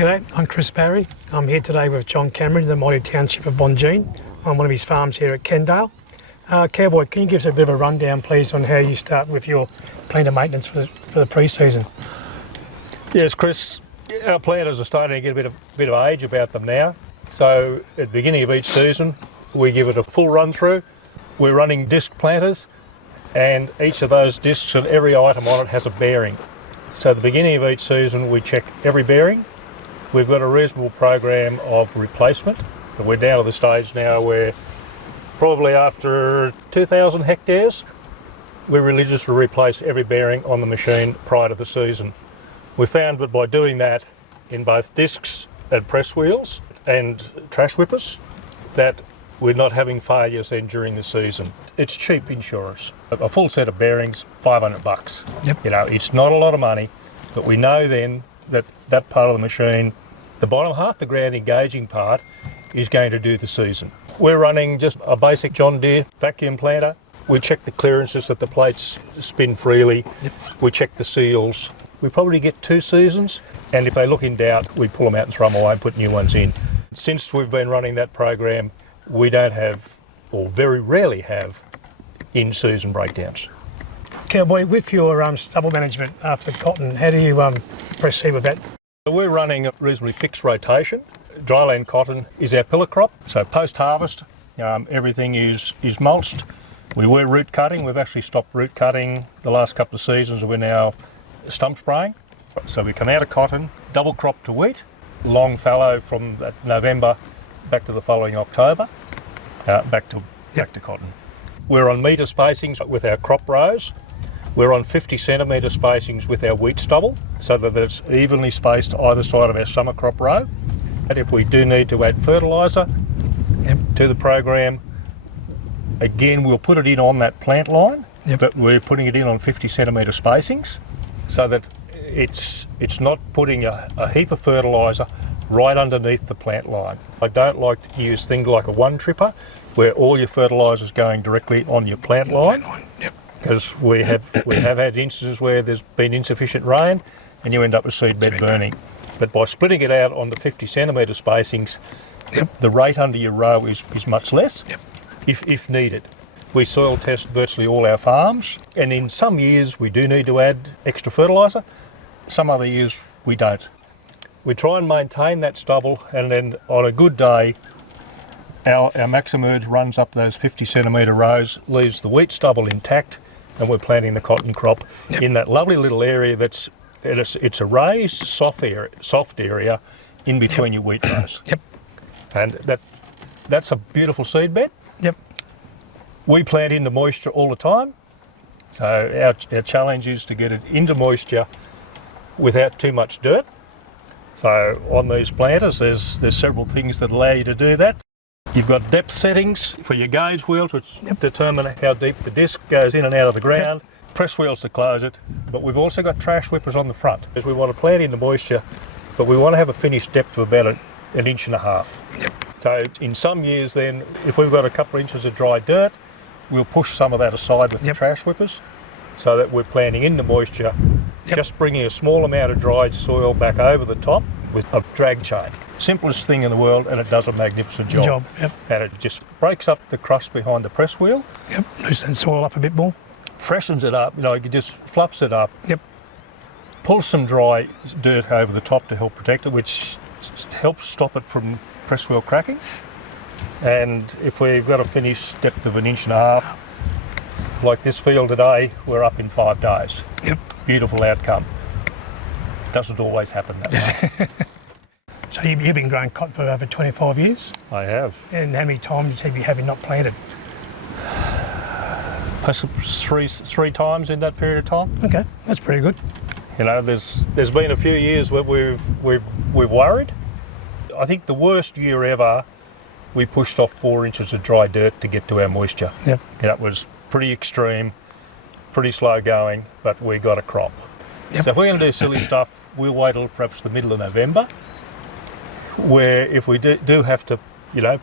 G'day, I'm Chris Barry. I'm here today with John Cameron in the mighty township of Bonjean on one of his farms here at Kendale. Cowboy, can you give us a bit of a rundown please on how you start with your planter maintenance for the pre-season? Yes, Chris, our planters are starting to get a bit of age about them now. So at the beginning of each season, we give it a full run through. We're running disc planters, and each of those discs and every item on it has a bearing. So at the beginning of each season, we check every bearing. We've got a reasonable program of replacement. We're down to the stage now where probably after 2,000 hectares, we religiously replace every bearing on the machine prior to the season. We found that by doing that in both discs and press wheels and trash whippers, that we're not having failures then during the season. It's cheap insurance. A full set of bearings, $500. Yep. You know, it's not a lot of money, but we know then that that part of the machine, the bottom half, the ground engaging part, is going to do the season. We're running just a basic John Deere vacuum planter. We check the clearances that the plates spin freely. Yep. We check the seals. We probably get 2 seasons, and if they look in doubt, we pull them out and throw them away and put new ones in. Since we've been running that program, we don't have, or very rarely have, in-season breakdowns. Cowboy, with your stubble management after cotton, how do you proceed with that? We're running a reasonably fixed rotation. Dryland cotton is our pillar crop, so post-harvest everything is mulched. We were root cutting. We've actually stopped root cutting the last couple of seasons. We're now stump spraying. So we come out of cotton, double crop to wheat, long fallow from that November back to the following October, back to cotton. We're on metre spacings with our crop rows. We're on 50 centimetre spacings with our wheat stubble, so that it's evenly spaced either side of our summer crop row. And if we do need to add fertiliser to the program, again we'll put it in on that plant line, but we're putting it in on 50 centimetre spacings, so that it's not putting a heap of fertiliser right underneath the plant line. I don't like to use things like a one tripper, where all your fertiliser is going directly on your plant line. Because we have had instances where there's been insufficient rain and you end up with seedbed burning. But by splitting it out on the 50 centimetre spacings, the rate under your row is much less, if needed. We soil test virtually all our farms, and in some years we do need to add extra fertiliser, some other years we don't. We try and maintain that stubble, and then on a good day, our Maxemerge runs up those 50 centimetre rows, leaves the wheat stubble intact, and we're planting the cotton crop in that lovely little area it's a raised soft area in between your wheat rows. And that's a beautiful seed bed. We plant into moisture all the time, so our challenge is to get it into moisture without too much dirt. So on these planters there's several things that allow you to do that. You've got depth settings for your gauge wheels, which determine how deep the disc goes in and out of the ground. Press wheels to close it, but we've also got trash whippers on the front, because we want to plant into moisture, but we want to have a finished depth of about an inch and a half. So in some years then, if we've got a couple of inches of dry dirt, we'll push some of that aside with the trash whippers, so that we're planting into moisture, just bringing a small amount of dried soil back over the top with a drag chain. Simplest thing in the world, and it does a magnificent job. And it just breaks up the crust behind the press wheel. Loosens soil up a bit more. Freshens it up, it just fluffs it up. Pulls some dry dirt over the top to help protect it, which helps stop it from press wheel cracking. And if we've got a finished depth of an inch and a half, like this field today, we're up in 5 days. Beautiful outcome. Doesn't always happen that way. So you've been growing cotton for over 25 years? I have. And how many times have you not planted? Three times in that period of time. Okay, that's pretty good. There's been a few years where we've worried. I think the worst year ever, we pushed off 4 inches of dry dirt to get to our moisture. It was pretty extreme, pretty slow going, but we got a crop. So if we're going to do silly stuff, we'll wait till perhaps the middle of November, where if we do have to,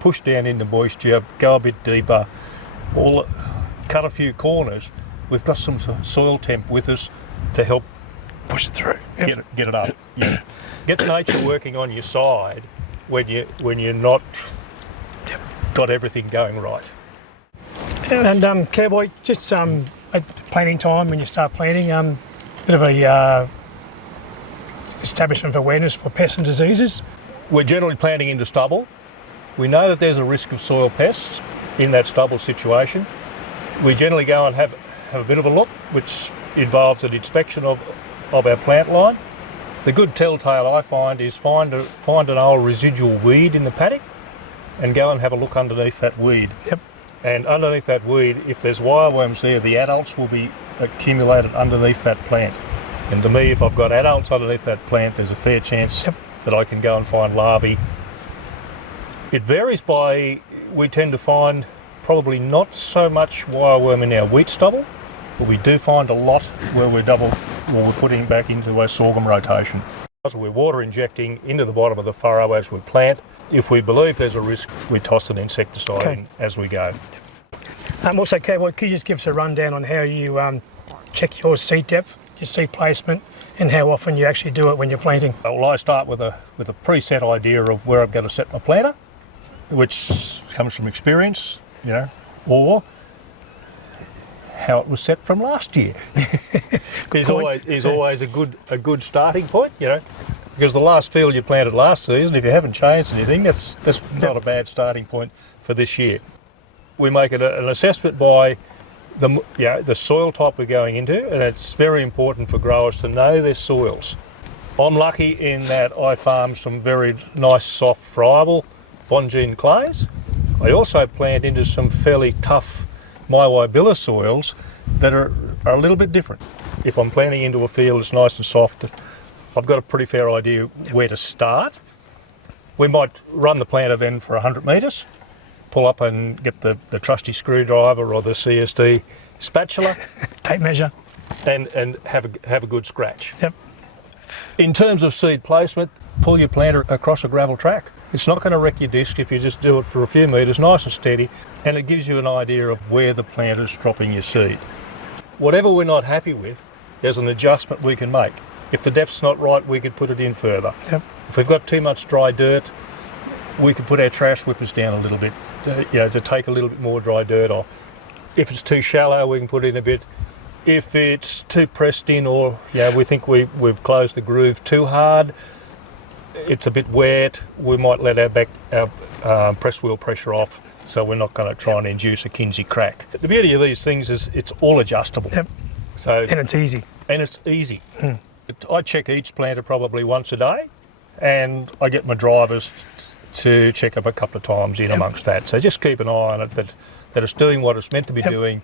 push down into moisture, go a bit deeper, cut a few corners, we've got some soil temp with us to help Push it through. Yep. Get it up. Yeah. Get nature working on your side when you're not got everything going right. And Cowboy, just at planting time, when you start planting, bit of a establishment of awareness for pests and diseases. We're generally planting into stubble. We know that there's a risk of soil pests in that stubble situation. We generally go and have a bit of a look, which involves an inspection of our plant line. The good telltale I find is find an old residual weed in the paddock and go and have a look underneath that weed. Yep. And underneath that weed, if there's wireworms there, the adults will be accumulated underneath that plant. And to me, if I've got adults underneath that plant, there's a fair chance that I can go and find larvae. It varies by, we tend to find probably not so much wireworm in our wheat stubble, but we do find a lot where we're putting back into our sorghum rotation. We're water injecting into the bottom of the furrow as we plant. If we believe there's a risk, we toss an insecticide in as we go. Also, Cowboy, could you just give us a rundown on how you check your seed depth, your seed placement, and how often you actually do it when you're planting? Well, I start with a preset idea of where I'm going to set my planter, which comes from experience, or how it was set from last year. is always a good starting point, because the last field you planted last season, if you haven't changed anything, that's not a bad starting point for this year. We make it an assessment by the soil type we're going into, and it's very important for growers to know their soils. I'm lucky in that I farm some very nice, soft, friable Bonjean clays. I also plant into some fairly tough Maiwai-Billa soils that are a little bit different. If I'm planting into a field that's nice and soft, I've got a pretty fair idea where to start. We might run the planter then for 100 metres, pull up and get the trusty screwdriver or the CSD spatula, tape measure, and have a good scratch. Yep. In terms of seed placement, pull your planter across a gravel track. It's not going to wreck your disc if you just do it for a few metres, nice and steady, and it gives you an idea of where the planter's dropping your seed. Whatever we're not happy with, there's an adjustment we can make. If the depth's not right, we could put it in further. Yep. If we've got too much dry dirt, we could put our trash whippers down a little bit, to take a little bit more dry dirt off. If it's too shallow, we can put in a bit. If it's too pressed in, or we think we've closed the groove too hard, it's a bit wet, we might let our press wheel pressure off, so we're not going to try and induce a Kinsey crack. The beauty of these things is it's all adjustable. Yep. And it's easy. I check each planter probably once a day, and I get my drivers to check up a couple of times in amongst that. So just keep an eye on it, that it's doing what it's meant to be doing.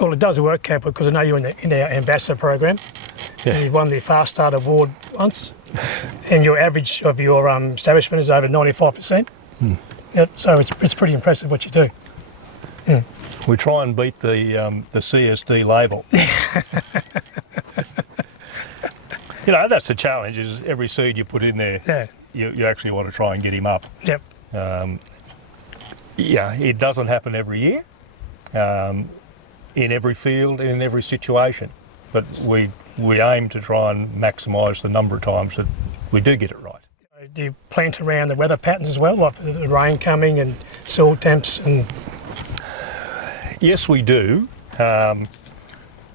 Well, it does work, Cap, because I know you're in our ambassador program. Yeah. You won the Fast Start Award once, and your average of your establishment is over 95%. Yep, so it's pretty impressive what you do. We try and beat the CSD label. That's the challenge, is every seed you put in there, you actually want to try and get him up. Yep. It doesn't happen every year, in every field, in every situation, but we aim to try and maximise the number of times that we do get it right. Do you plant around the weather patterns as well, like the rain coming and soil temps? And yes, we do,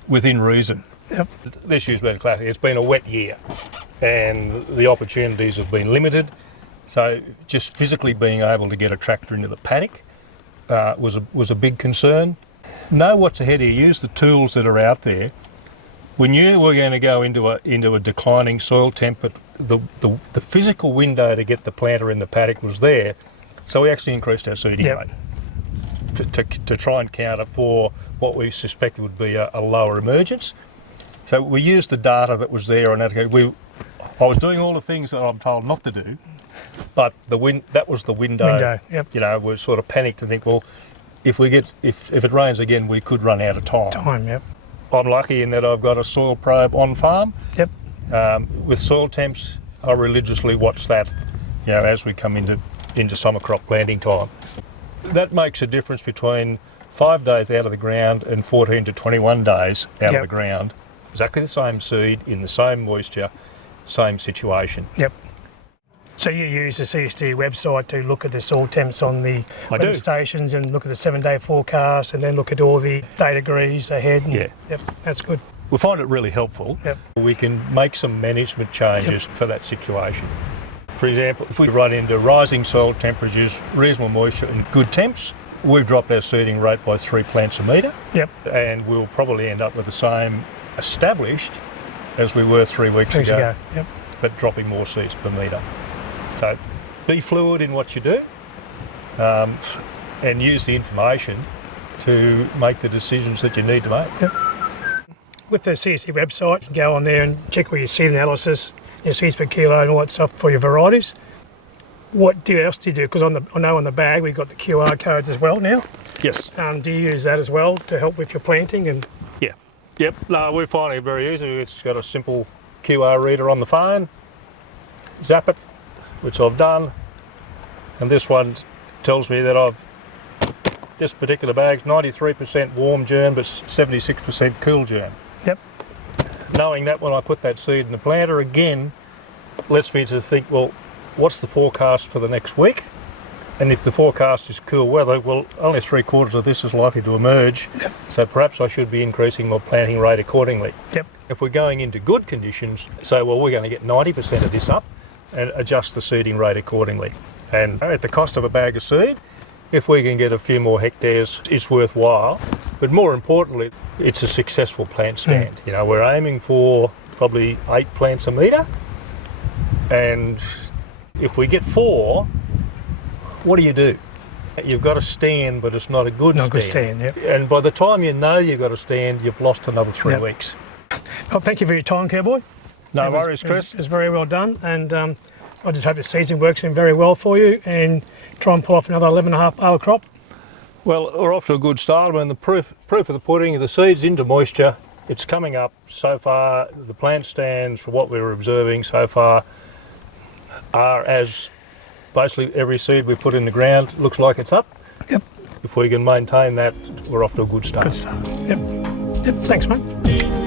within reason. Yep. This year's been classic. It's been a wet year, and the opportunities have been limited. So just physically being able to get a tractor into the paddock was a big concern. Know what's ahead of you. Use the tools that are out there. We knew we were going to go into a declining soil temp, but the physical window to get the planter in the paddock was there, so we actually increased our seeding rate to try and counter for what we suspected would be a lower emergence. So we used the data that was there, and I was doing all the things that I'm told not to do, but that was the window. Yep. We sort of panicked and think, well, if it rains again, we could run out of time. Yep. I'm lucky in that I've got a soil probe on farm. Yep. With soil temps, I religiously watch that, as we come into summer crop planting time. That makes a difference between 5 days out of the ground and 14 to 21 days out of the ground exactly the same seed in the same moisture, same situation. Yep. So you use the CSD website to look at the soil temps on the I do. weather stations and look at the 7-day forecast and then look at all the data degrees ahead. And, Yeah. Yep, that's good. We find it really helpful. Yep. We can make some management changes for that situation. For example, if we run into rising soil temperatures, reasonable moisture and good temps, we've dropped our seeding rate by 3 plants a metre, Yep. and we'll probably end up with the same established as we were 3 weeks There you ago, go. Yep. but dropping more seeds per metre. So be fluid in what you do, and use the information to make the decisions that you need to make. With the CSD website, you can go on there and check all your seed analysis, your seeds per kilo and all that stuff for your varieties. What else do you do? Because I know on the bag we've got the QR codes as well now. Yes. Do you use that as well to help with your planting? And Yeah. Yep. No, we're finding it very easy. It's got a simple QR reader on the phone. Zap it, which I've done, and this one tells me that this particular bag's 93% warm germ but 76% cool germ. Yep. Knowing that when I put that seed in the planter again lets me to think, well, what's the forecast for the next week? And if the forecast is cool weather, well, only 3/4 of this is likely to emerge, so perhaps I should be increasing my planting rate accordingly. Yep. If we're going into good conditions, say, well, we're going to get 90% of this up and adjust the seeding rate accordingly. And at the cost of a bag of seed, if we can get a few more hectares, it's worthwhile. But more importantly, it's a successful plant stand. You know, we're aiming for probably 8 plants a metre, and if we get 4, what do? You've got a stand, but it's not a good not stand. good stand, yep. And by the time you know you've got a stand, you've lost another 3 Yep. weeks. Well, thank you for your time, Cowboy. No It was- worries, Chris. It was very well done, and I just hope the season works in very well for you and try and pull off another 11.5 bale crop. Well, we're off to a good start. I mean, the proof of the pudding, the seed's into moisture. It's coming up so far. The plant stands, for what we're observing so far, are as basically every seed we put in the ground looks like it's up. Yep. If we can maintain that, we're off to a good start. Good start. Yep. Yep. Thanks, mate.